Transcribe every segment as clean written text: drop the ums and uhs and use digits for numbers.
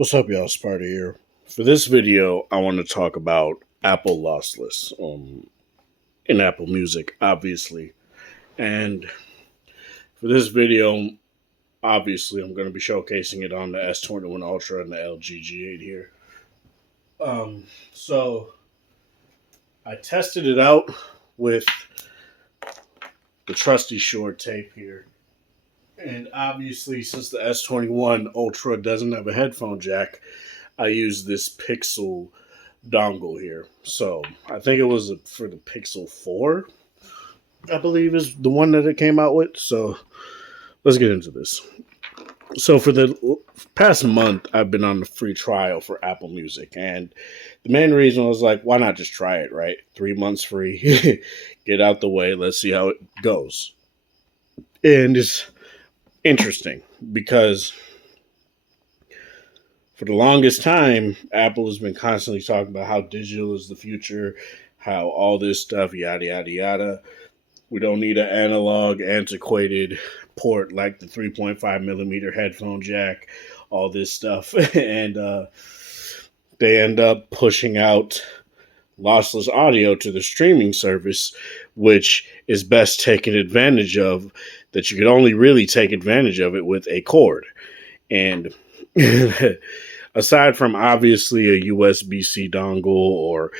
What's up, y'all? Sparta here. For this video, I want to talk about Apple Lossless in Apple Music, obviously. And for this video, obviously, I'm going to be showcasing it on the S21 Ultra and the LG G8 here. So I tested it out with the trusty short tape here. And obviously, since the S21 Ultra doesn't have a headphone jack, I use this Pixel dongle here. So I think it was for the Pixel 4, I believe is the one that it came out with. So let's get into this. So for the past month, I've been on the free trial for Apple Music. And the main reason was like, why not just try it, right? 3 months free. Get out the way. Let's see how it goes. And it's interesting because for the longest time, Apple has been constantly talking about how digital is the future, how all this stuff, yada, yada, yada. We don't need an analog, antiquated port like the 3.5 millimeter headphone jack, all this stuff. And they end up pushing out lossless audio to the streaming service, which is best taken advantage of, that you could only really take advantage of it with a cord. And aside from obviously a USB-C dongle or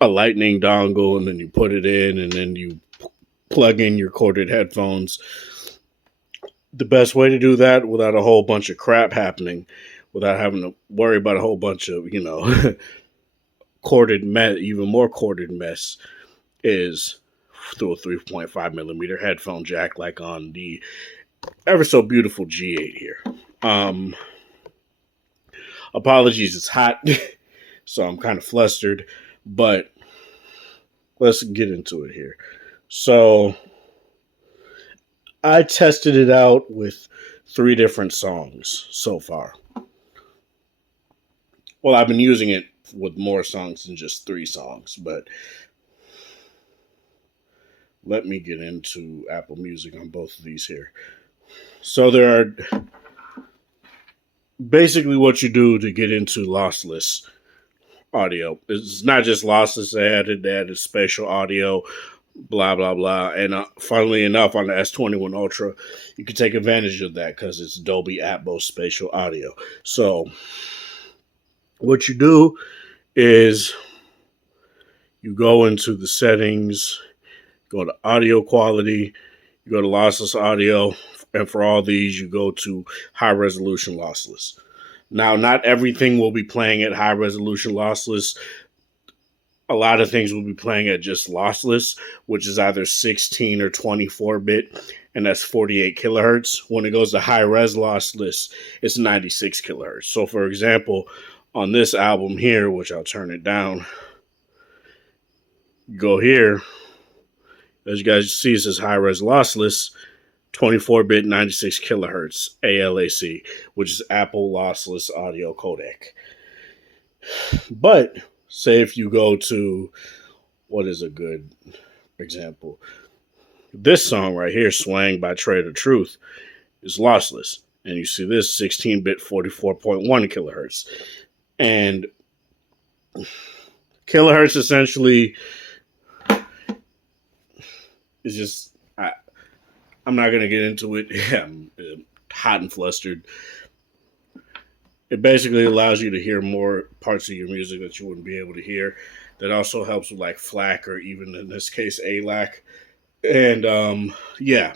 a lightning dongle, and then you put it in and then you plug in your corded headphones, the best way to do that without a whole bunch of crap happening, without having to worry about a whole bunch of, corded mess, even more corded mess, is through a 3.5 millimeter headphone jack like on the ever so beautiful G8 here. Apologies, it's hot, so I'm kind of flustered, but let's get into it here. So I tested it out with 3 different songs so far. Well, I've been using it with more songs than just 3 songs, but let me get into Apple Music on both of these here. So there are basically what you do to get into lossless audio. It's not just lossless, they added spatial audio, blah, blah, blah. And funnily enough, on the S21 Ultra, you can take advantage of that because it's Dolby Atmos spatial audio. So what you do is you go into the settings, go to audio quality, you go to lossless audio, and for all these, you go to high resolution lossless. Now, not everything will be playing at high resolution lossless. A lot of things will be playing at just lossless, which is either 16 or 24 bit, and that's 48 kilohertz. When it goes to high res lossless, it's 96 kilohertz. So, for example, on this album here, which I'll turn it down, go here. As you guys see, it says high res lossless, 24-bit, 96 kilohertz ALAC, which is Apple Lossless Audio Codec. But say if you go to, what is a good example? This song right here, Swang by Trader Truth, is lossless. And you see this 16-bit, 44.1 kilohertz. And kilohertz essentially is just, I'm not going to get into it. I'm hot and flustered. It basically allows you to hear more parts of your music that you wouldn't be able to hear. That also helps with like FLAC, or even in this case ALAC. And yeah.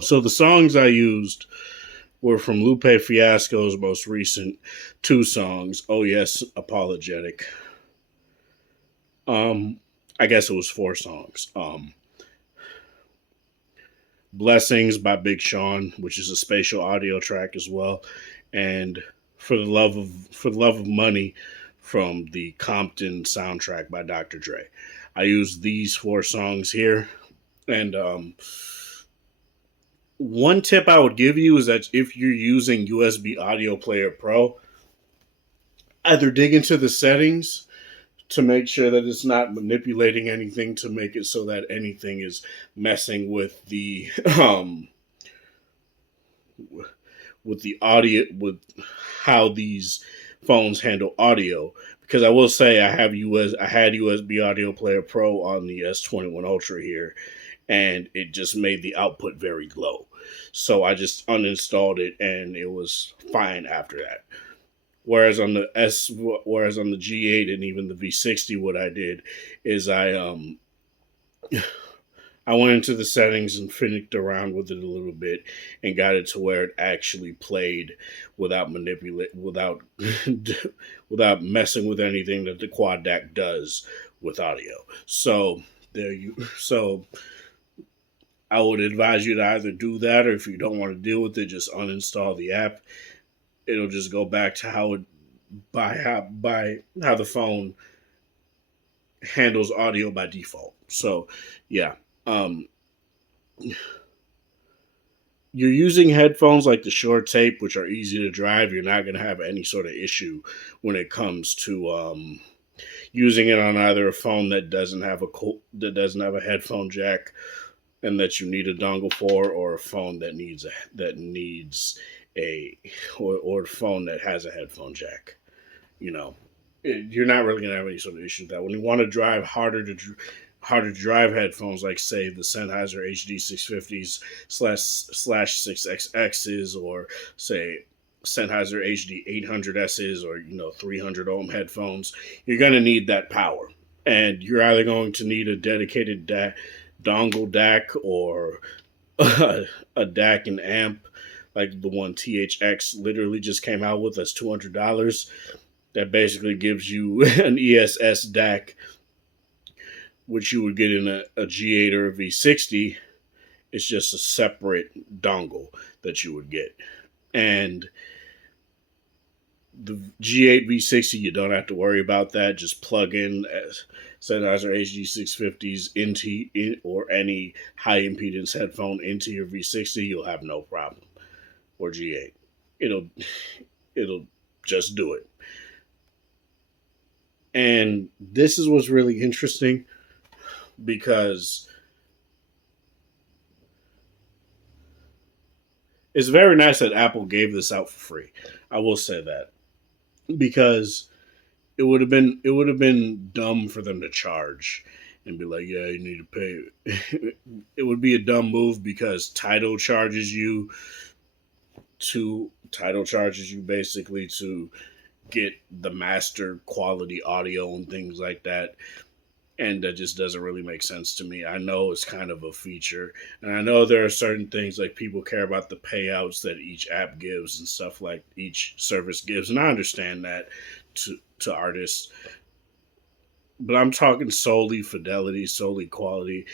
So the songs I used were from Lupe Fiasco's most recent 2 songs. Oh Yes, Apologetic. I guess it was 4 songs. Blessings by Big Sean, which is a spatial audio track as well, and For the Love of Money from the Compton soundtrack by Dr. Dre. I used these 4 songs here, and one tip I would give you is that if you're using USB Audio Player Pro, either dig into the settings to make sure that it's not manipulating anything to make it so that anything is messing with the audio, with how these phones handle audio. Because I will say I had USB Audio Player Pro on the S21 Ultra here, and it just made the output very low. So I just uninstalled it, and it was fine after that. Whereas on the G8 and even the V60, what I did is I went into the settings and fiddled around with it a little bit and got it to where it actually played without without messing with anything that the quad DAC does with audio. So I would advise you to either do that, or if you don't want to deal with it, just uninstall the app. It'll just go back to by how the phone handles audio by default. So yeah. Um, you're using headphones like the Short Tape, which are easy to drive. You're not going to have any sort of issue when it comes to using it on either a phone that doesn't have a headphone jack and that you need a dongle for, or a phone that needs a or a phone that has a headphone jack. You know, you're not really going to have any sort of issue with that. When you want to drive harder to drive headphones, like say the Sennheiser HD 650s slash 6XXs, or say Sennheiser HD 800Ss, or 300 ohm headphones, you're going to need that power, and you're either going to need a dedicated dongle DAC, or a DAC and amp like the one THX literally just came out with. That's $200. That basically gives you an ESS DAC, which you would get in a G8 or a V60. It's just a separate dongle that you would get. And the G8 V60, you don't have to worry about that. Just plug in Sennheiser HD 650s or any high impedance headphone into your V60. You'll have no problem. Or G8. It'll just do it. And this is what's really interesting, because it's very nice that Apple gave this out for free. I will say that, because it would have been dumb for them to charge and be like, yeah, you need to pay. It would be a dumb move, because Tidal charges you basically to get the master quality audio and things like that. And that just doesn't really make sense to me. I know it's kind of a feature, and I know there are certain things, like people care about the payouts that each app gives and stuff, like each service gives, and I understand that to artists. But I'm talking solely fidelity, solely quality.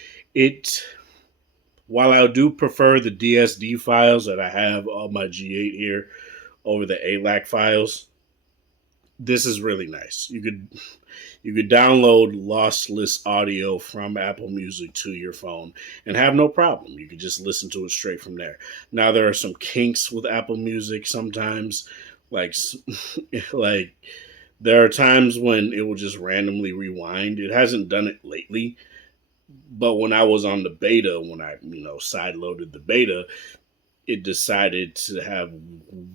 While I do prefer the DSD files that I have on my G8 here over the ALAC files, this is really nice. You could download lossless audio from Apple Music to your phone and have no problem. You could just listen to it straight from there. Now, there are some kinks with Apple Music sometimes, like there are times when it will just randomly rewind. It hasn't done it lately, but when I was on the beta, when I side loaded the beta, it decided to have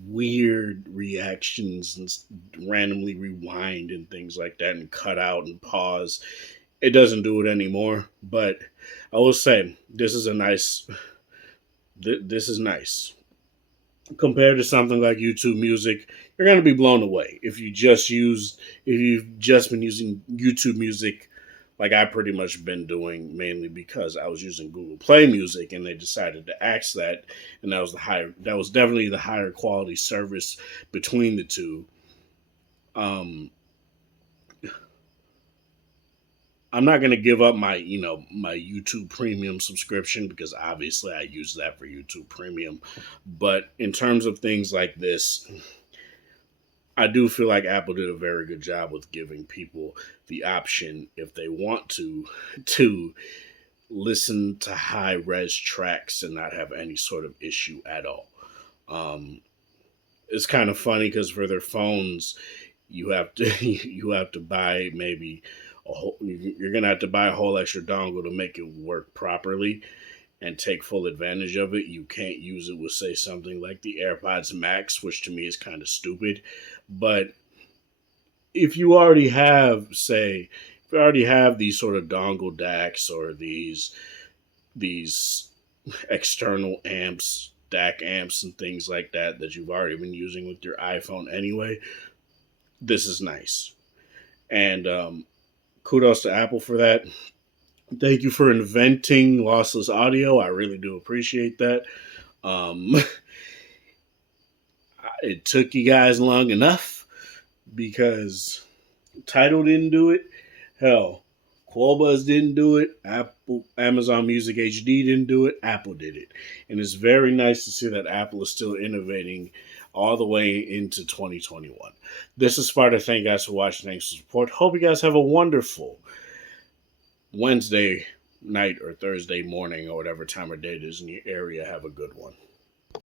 weird reactions and randomly rewind and things like that, and cut out and pause. It doesn't do it anymore, but I will say this is nice compared to something like YouTube Music. You're going to be blown away if you've just been using YouTube Music, like I pretty much been doing, mainly because I was using Google Play Music, and they decided to axe that, and that was definitely the higher quality service between the two. I'm not going to give up my YouTube Premium subscription, because obviously I use that for YouTube Premium. But in terms of things like this, I do feel like Apple did a very good job with giving people the option, if they want to listen to high res tracks and not have any sort of issue at all. It's kind of funny, because for their phones, you have to buy maybe you're gonna have to buy a whole extra dongle to make it work properly. and take full advantage of it. You can't use it with, say, something like the AirPods Max, which to me is kind of stupid. But if you already have, say, if you already have these sort of dongle DACs or these external amps, DAC amps, and things like that that you've already been using with your iPhone anyway, this is nice. And kudos to Apple for that. Thank you for inventing lossless audio. I really do appreciate that. Um, it took you guys long enough because Tidal didn't do it. Hell, Qualbuzz didn't do it. Amazon Music HD didn't do it. Apple did it. And it's very nice to see that Apple is still innovating all the way into 2021. This is Sparta. Thank you guys for watching. Thanks for support. Hope you guys have a wonderful Wednesday night or Thursday morning or whatever time of day it is in your area. Have a good one.